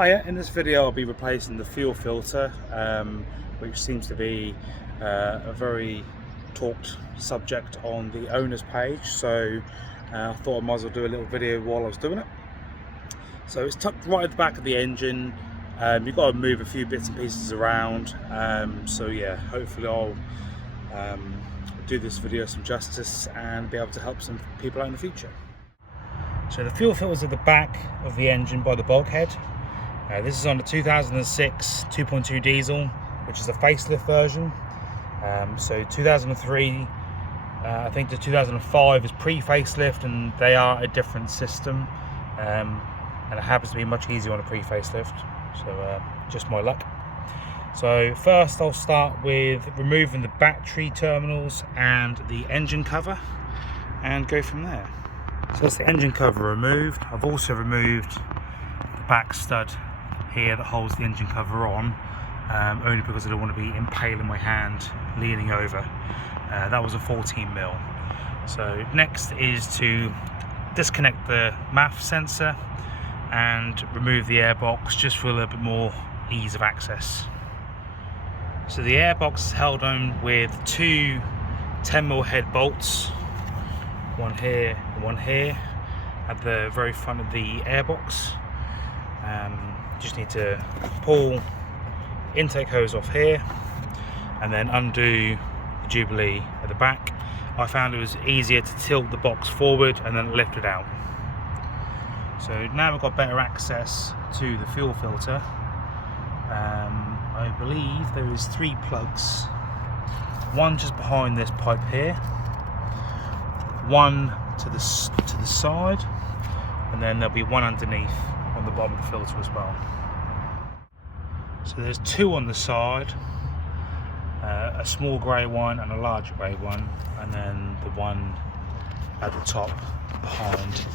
Hiya, in this video I'll be replacing the fuel filter, which seems to be a very talked subject on the owner's page, so I thought I might as well do a little video while I was doing it. So it's tucked right at the back of the engine. You've got to move a few bits and pieces around, so yeah, hopefully I'll do this video some justice and be able to help some people out in the future. So the fuel filter is at the back of the engine by the bulkhead. This is on the 2006 2.2 diesel, which is a facelift version. So 2003, I think to 2005 is pre-facelift, and they are a different system. And it happens to be much easier on a pre-facelift, so just my luck. So first I'll start with removing the battery terminals and the engine cover and go from there. So that's the engine cover removed. I've also removed the back stud here that holds the engine cover on, only because I don't want to be impaling my hand leaning over. That was a 14mm. So next is to disconnect the MAF sensor and remove the airbox, just for a little bit more ease of access. So the airbox is held on with two 10mm head bolts, one here and one here at the very front of the airbox. Just need to pull intake hose off here and then undo the Jubilee at the back. I found it was easier to tilt the box forward and then lift it out. So now we've got better access to the fuel filter. I believe there is 3 plugs, one just behind this pipe here, one to the side, and then there'll be one underneath on the bottom of the filter as well. So there's 2 on the side, a small grey one and a larger grey one, and then the one at the top behind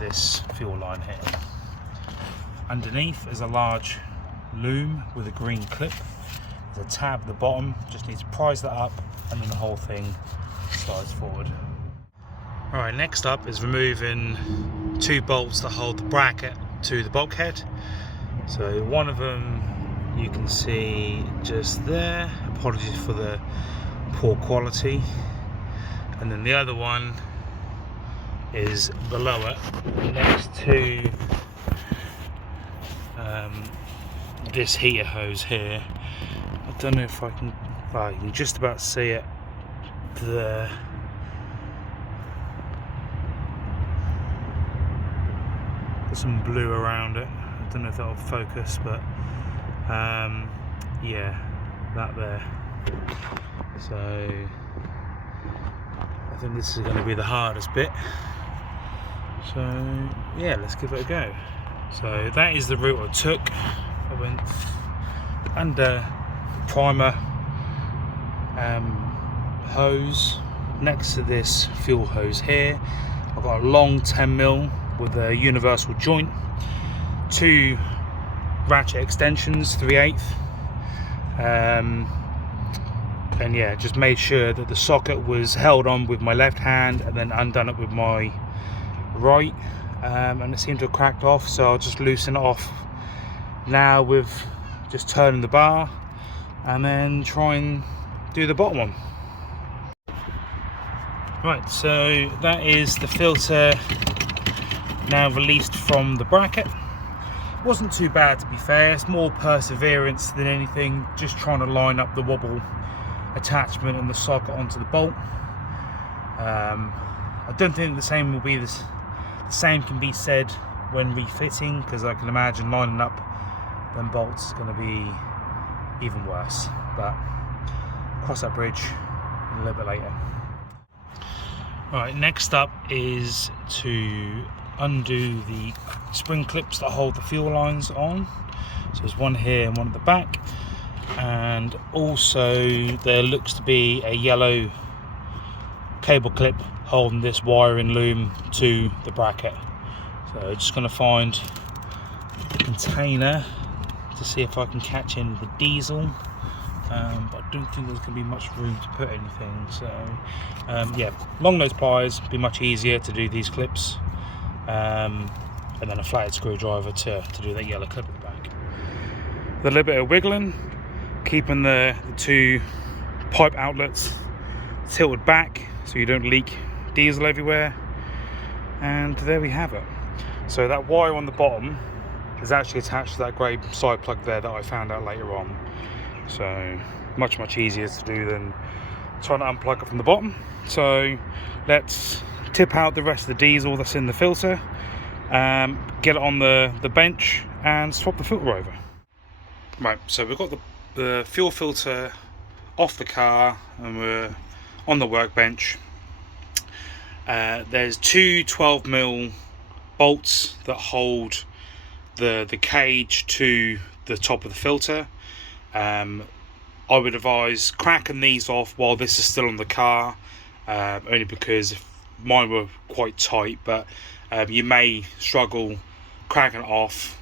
this fuel line here. Underneath is a large loom with a green clip. There's a tab at the bottom, just need to prise that up and then the whole thing slides forward. Alright, next up is removing 2 bolts that hold the bracket to the bulkhead. So one of them you can see just there, apologies for the poor quality, and then the other one is below it next to this heater hose here. I don't know if I can, well, you can just about see it there. Got some blue around it. I don't know if that'll focus, but yeah, that there. So I think this is going to be the hardest bit. So yeah, let's give it a go. So that is the route I took. I went under primer hose next to this fuel hose here. I've got a long 10mm with a universal joint, 2 ratchet extensions 3/8, and yeah, just made sure that the socket was held on with my left hand and then undone it with my right, and it seemed to have cracked off, so I'll just loosen it off now with just turning the bar and then try and do the bottom one. Right, so that is the filter now released from the bracket. Wasn't too bad, to be fair. It's more perseverance than anything, just trying to line up the wobble attachment and the socket onto the bolt. I don't think the same will be the same can be said when refitting, because I can imagine lining up them bolts is going to be even worse, but cross that bridge a little bit later. Right, next up is to undo the spring clips that hold the fuel lines on. So there's one here and one at the back, and also there looks to be a yellow cable clip holding this wiring loom to the bracket. So just going to find the container to see if I can catch in the diesel, but I don't think there's going to be much room to put anything. So yeah, long nose pliers be much easier to do these clips. and then a flathead screwdriver to do that yellow clip at the back. With a little bit of wiggling, keeping the two pipe outlets tilted back so you don't leak diesel everywhere, and there we have it. So that wire on the bottom is actually attached to that grey side plug there that I found out later on. So much easier to do than trying to unplug it from the bottom. So let's tip out the rest of the diesel that's in the filter, get it on the bench and swap the filter over. Right, so we've got the fuel filter off the car and we're on the workbench. There's two 12mm bolts that hold the cage to the top of the filter. I would advise cracking these off while this is still on the car, only because mine were quite tight, but you may struggle cracking it off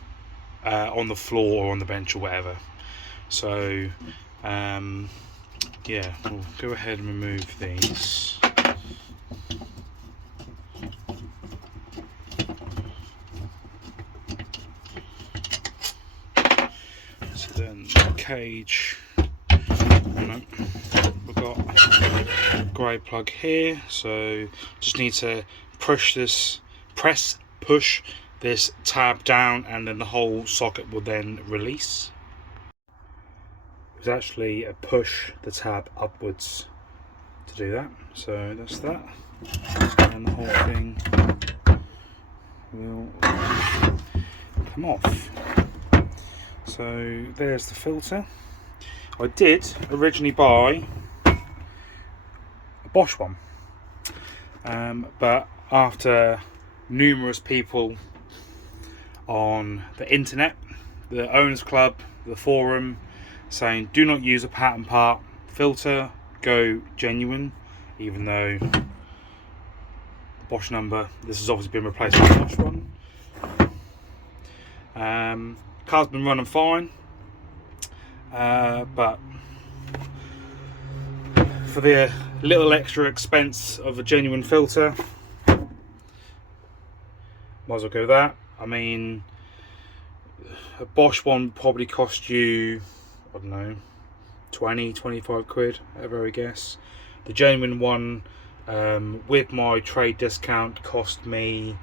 on the floor or on the bench or whatever. So yeah, we'll go ahead and remove these. So then the cage, we've got a grey plug here, so just need to push this tab down, and then the whole socket will then release. It's actually a push the tab upwards to do that, so that's that, and the whole thing will come off. So there's the filter. I did originally buy a Bosch one, but after numerous people on the internet, the owners club, the forum, saying do not use a patent part filter, go genuine, even though the Bosch number, this has obviously been replaced by a Bosch one. Car's been running fine, but for the little extra expense of a genuine filter, might as well go that. I mean, a Bosch one would probably cost you, I don't know, 20-25 quid at a very guess. The genuine one, with my trade discount, cost me,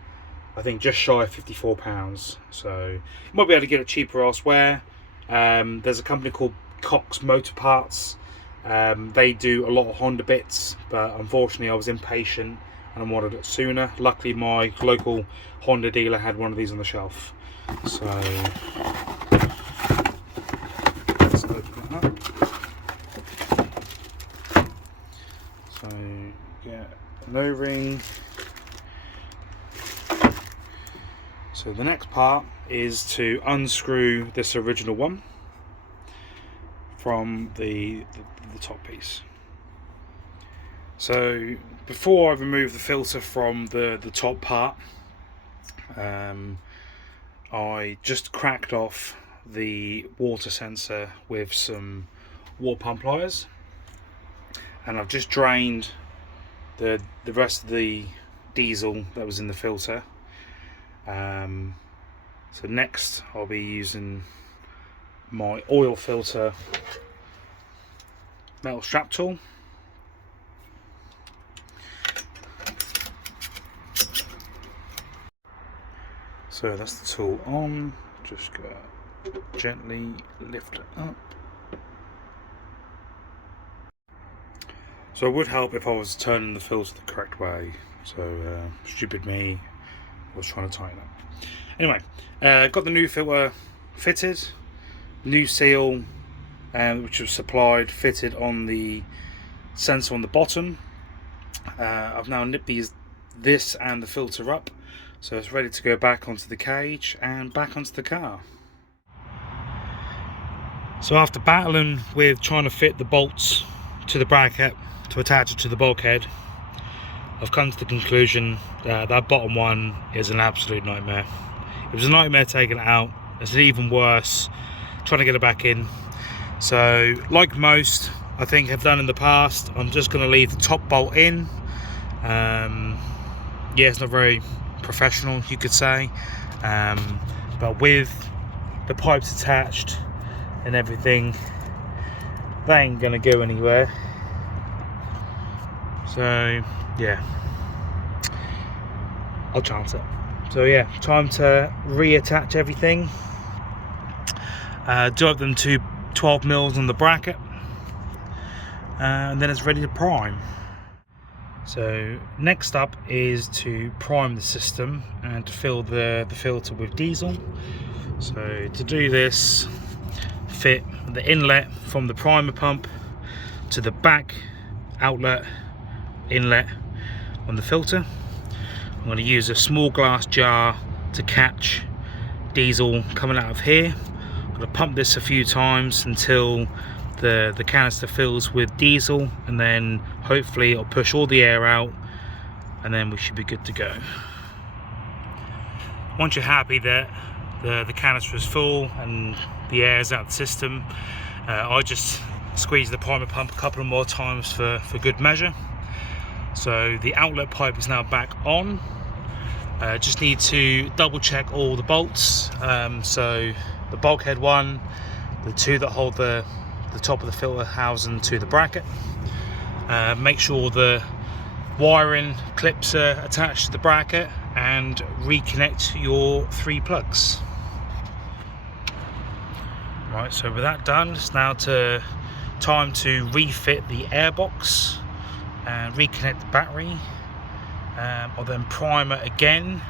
I think, just shy of £54. So you might be able to get it cheaper elsewhere. There's a company called Cox Motor Parts. They do a lot of Honda bits, but unfortunately I was impatient and I wanted it sooner. Luckily my local Honda dealer had one of these on the shelf. So let's open it up. So yeah, no ring. So the next part is to unscrew this original one from the top piece. So before I remove the filter from the top part, I just cracked off the water sensor with some water pump pliers, and I've just drained the rest of the diesel that was in the filter. So next I'll be using my oil filter metal strap tool. So that's the tool on, just go gently lift it up. So it would help if I was turning the filter the correct way, so stupid me was trying to tighten up. Anyway, got the new filter fitted, new seal which was supplied, fitted on the sensor on the bottom. I've now nipped this and the filter up, so it's ready to go back onto the cage and back onto the car. So after battling with trying to fit the bolts to the bracket to attach it to the bulkhead, I've come to the conclusion that that bottom one is an absolute nightmare. It was a nightmare taking it out. It's even worse trying to get it back in. So like most I think have done in the past, I'm just going to leave the top bolt in. Yeah, it's not very professional, you could say, but with the pipes attached and everything, they ain't gonna go anywhere. So yeah, I'll chance it. So yeah, time to reattach everything. Drive them to 12 mils on the bracket, and then it's ready to prime. So next up is to prime the system and to fill the filter with diesel. So to do this, fit the inlet from the primer pump to the back outlet inlet on the filter. I'm going to use a small glass jar to catch diesel coming out of here. I'm going to pump this a few times until the canister fills with diesel, and then hopefully it'll push all the air out, and then we should be good to go. Once you're happy that the canister is full and the air is out of the system, I just squeeze the primer pump a couple of more times for good measure. So the outlet pipe is now back on. Just need to double check all the bolts. So the bulkhead one, the two that hold the top of the filter housing to the bracket. Make sure the wiring clips are attached to the bracket, and reconnect your 3 plugs. Right, so with that done, it's now time to refit the airbox and reconnect the battery. I'll then primer again.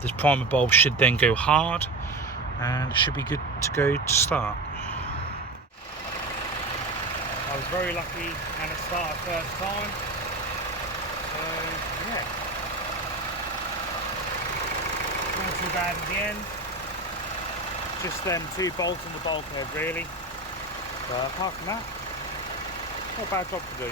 This primer bulb should then go hard, and it should be good to go to start. I was very lucky and it started first time. So yeah, not too bad in the end. Just them 2 bolts on the bulkhead really. But apart from that, not a bad job to do.